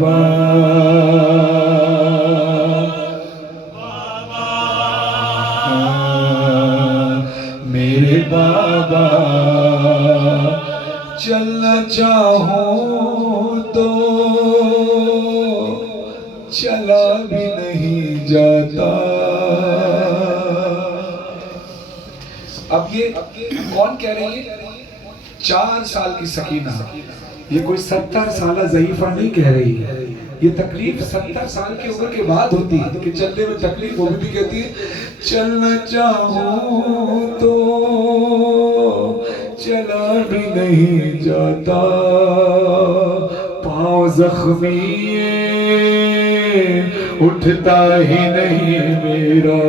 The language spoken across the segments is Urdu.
بابا میرے بابا چلنا چاہوں تو چلا بھی نہیں جاتا. اب یہ کون کہہ رہی ہے؟ 4 سال کی سکینہ. یہ کوئی 70 سالہ ضعیفہ نہیں کہہ رہی ہے. یہ تکلیف 70 سال کی عمر کے بعد ہوتی ہے کہ چلنے میں تکلیف. وہ بھی کہتی ہے چلنا چاہوں تو چلا بھی نہیں جاتا. پاؤں زخمی اٹھتا ہی نہیں میرا.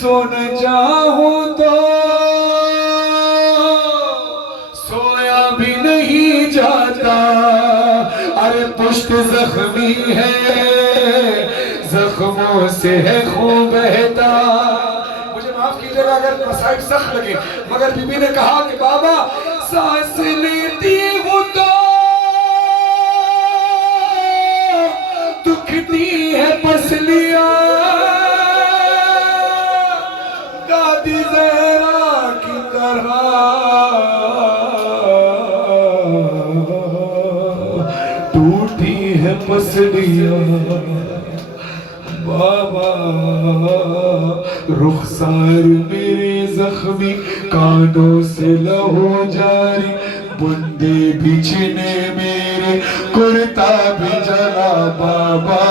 سونا چاہوں تو سویا بھی نہیں جاتا. ارے پشت زخمی ہے زخموں سے ہے خون بہتا. مجھے معاف کیجئے گا اگر مسائل سخت لگے، مگر بی بی نے کہا کہ بابا سانس لیتی ہوں تو دکھتی ہے پسلیاں. دادی زہرا کی طرح ٹوٹی ہے پسلیاں. بابا رخسار میرے زخمی کانوں سے لہو جاری. بندے بچھنے میرے کرتا بھی جلا. بابا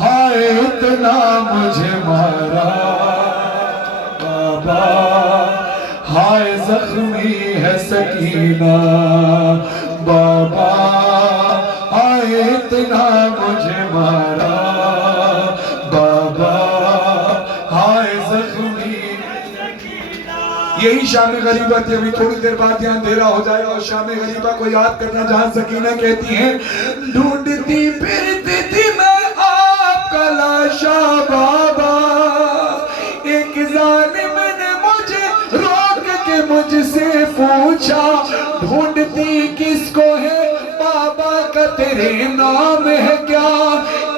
ہائے اتنا مجھے مارا. بابا ہائے زخمی ہے سکینہ. بابا ہائے اتنا مجھے مارا. بابا ہائے زخمی. یہی شام غریبت ہے. ابھی تھوڑی دیر بعد یہاں اندھیرا ہو جائے گا اور شام غریبہ کو یاد کرنا جہاں سکینہ کہتی ہیں ڈھونڈتی پھرتی تھی میں آپ کا لاشا. بابا ایک ظالم نے مجھے روک کے مجھ سے پوچھا ڈھونڈتی کس کو ہے بابا کا تیرے نام ہے کیا.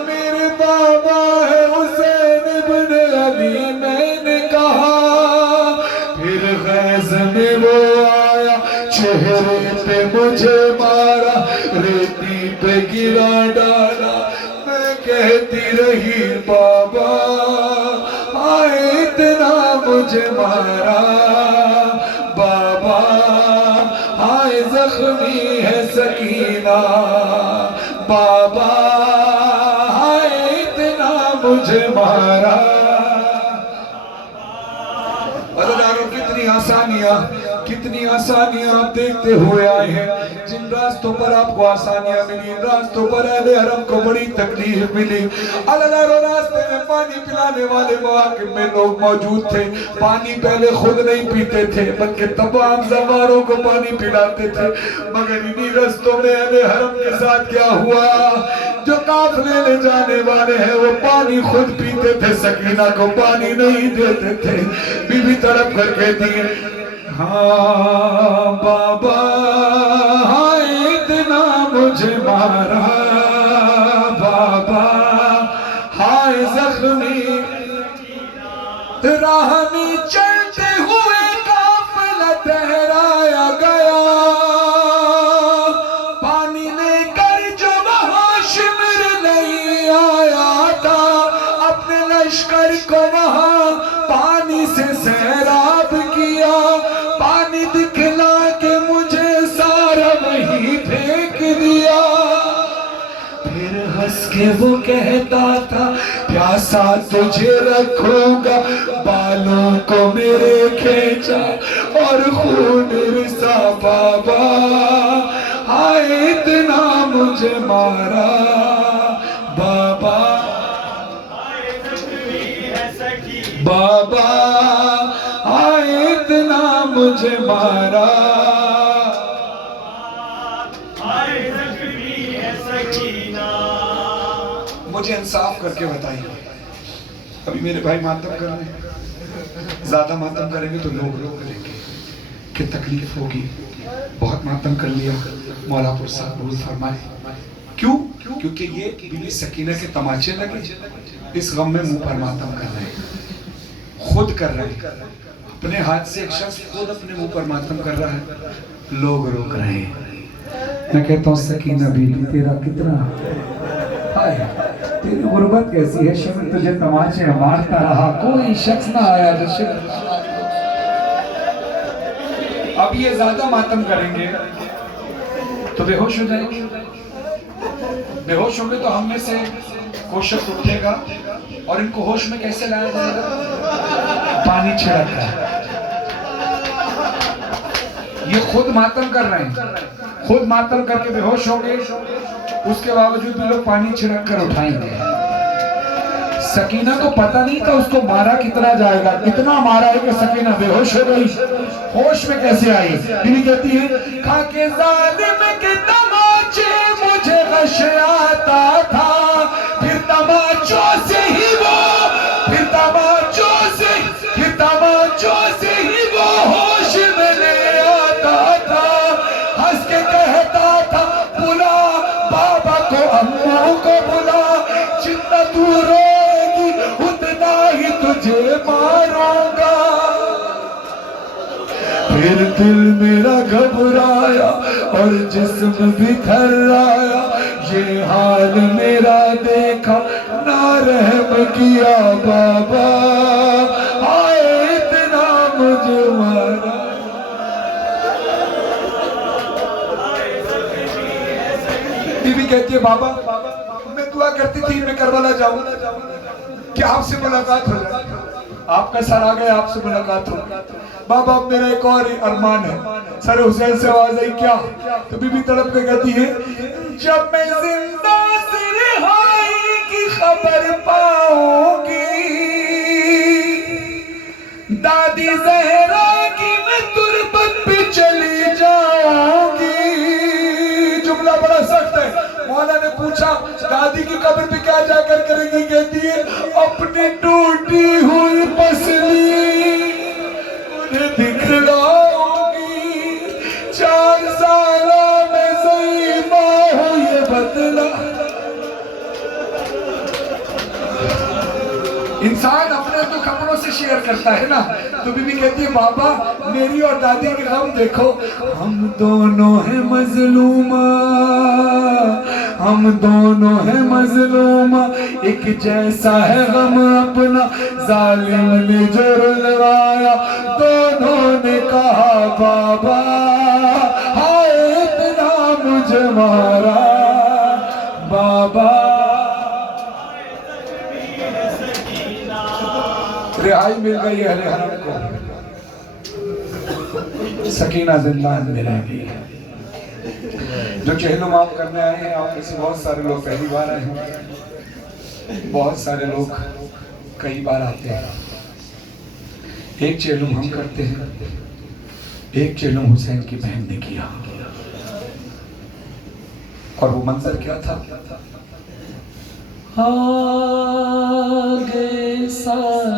میرے بابا ہے حسین ابن علی. میں نے کہا پھر غیظ میں وہ آیا چہرے پہ مجھے مارا ریتی پہ گرا ڈالا. میں کہتی رہی بابا آئے اتنا مجھے مارا. بابا آئے زخمی ہے سکینہ. بابا آئے اتنا مجھے مارا. کتنی آسانیاں آپ دیکھتے ہوئے آئے ہیں. جن راستوں پر آپ کو آسانیاں ملی ان راستوں پر اہل حرم کو بڑی تکلیف ملی. اللہ راستے میں پانی پلانے والے مواقع میں لوگ موجود تھے. پانی پہلے خود نہیں پیتے تھے بلکہ تمام زواروں کو پانی پلاتے تھے. مگر انہی رستوں میں اہل حرم کے ساتھ کیا ہوا؟ جو قافلے لے جانے والے ہیں وہ پانی خود پیتے تھے سکینہ کو پانی نہیں دیتے تھے. بی بی طرف کر کہتی ہیں ہاں بابا ہائے اتنا مجھے مارا. بابا ہائے زخمی. راہ میں چلتے ہوئے قافلہ ٹھہرایا گیا. پانی لے کر جو وہاں شمر نہیں آیا تھا اپنے لشکر کو وہاں پانی سے سیراب کیا. پانی دکھلا کے مجھے سارا وہی پھینک دیا. پھر ہنس کے وہ کہتا تھا پیاسا تجھے رکھوں گا. بالوں کو میرے کھینچا اور خون رسا. بابا آئے اتنا مجھے مارا. بابا بابا آئے اتنا مجھے مارا. مجھے انصاف کر کے بتائیے. ابھی میرے بھائی ماتم کر رہے ہیں. زیادہ ماتم کریں گے تو لوگ رو کریں گے کہ تکلیف ہوگی. بہت ماتم کر لیا، مولا پور صاحب قبول فرمائے. کیوں؟ کیونکہ یہ بیوی سکینہ کے تماچے لگے، اس غم میں منہ پر ماتم کر رہے ہیں، خود کر رہے ہیں. اپنے ہاتھ سے ایک شخص خود اپنے منہ پر ماتم کر رہا ہے، لوگ روک رہے ہیں. میں کہتا ہوں سکینہ بیوی تیرا کتنا ہائے، تیری غربت کیسی ہے، شمع تجھے تماچے مارتا رہا، کوئی شخص نہ آیا جو شمع. اب یہ زیادہ ماتم کریں گے تو بے ہوش ہو جائیں گے. بے ہوش ہوں گے تو ہم میں سے کوئی شخص اٹھے گا اور ان کو ہوش میں کیسے لایا جائے گا؟ پانی چھڑک کر. یہ خود ماتم کر رہے ہیں، خود ماتم کر کے بے ہوش ہوں گے، اس کے باوجود بھی لوگ پانی چھڑک کر اٹھائیں گے. سکینہ کو پتہ نہیں تھا اس کو مارا کتنا جائے گا، اتنا مارا ہے کہ سکینہ بے ہوش ہو گئی. ہوش میں کیسے آئی؟ بیوی کہتی ہے کھا کے ظالم کے تماچے مجھے غش آتا تھا، پھر تماچوں سے ہی وہ، پھر تماچوں سے ہی وہ ہوش میں لے آتا تھا. ہنس کے کہتا تھا بلا بابا کو، اماں کو بلا، جتنا دور روئے گی اتنا ہی تجھے ماروں گا. پھر دل میرا گھبرایا اور جسم بھی تھرایا، یہ حال میرا دیکھا نہ رحم کیا بابا، آئے اتنا مجھے مارا. بی بی کہتی ہے بابا میں دعا کرتی تھی میں کربلا جاؤں کہ آپ سے ملاقات ہو جائے. آپ کا سر آ گیا، آپ سے ملاقات ہو. بابا اب میرا ایک اور ارمان ہے. سر حسین سے آواز آئی کیا؟ تو بی بی تڑپ کے کہتی ہے جب میں زندہ سے رہائی کی خبر پاؤں گی، دادی زہرا کی میں تربت پہ چلی جاؤں گی. جملہ بڑا سخت ہے. مولا نے پوچھا دادی کی قبر پہ کیا جا کر کریں گی؟ کہتی ہے اپنی ٹوٹی ہوئی پسلی انہیں دکھلاؤں گی. 4 سالہ میں ضعیفہ ہوں یہ بدلا. انسان اپنے دکھ اپنوں سے شیئر کرتا ہے نا. تو بی بی کہتی ہے بابا میری اور دادی کی غم دیکھو، ہم دونوں ہیں مظلومہ، ہم دونوں ہیں مظلومہ، ایک جیسا ہے غم اپنا، ظالم نے جو رلوایا. دونوں نے کہا بابا ہائے اتنا مجھے مارا بابا. رہائی مل گئی اہل حرم کو، سکینہ زندان میں رہ گئی. جو چہلم آپ کرنے آئے ہیں، آپ میں سے بہت سارے لوگ پہلی بار آئے ہیں، بہت سارے لوگ کئی بار آتے ہیں. ایک چہلم ہم کرتے ہیں، ایک چہلم حسین کی بہن نے کیا. اور وہ منظر کیا تھا؟ آگے ساتھ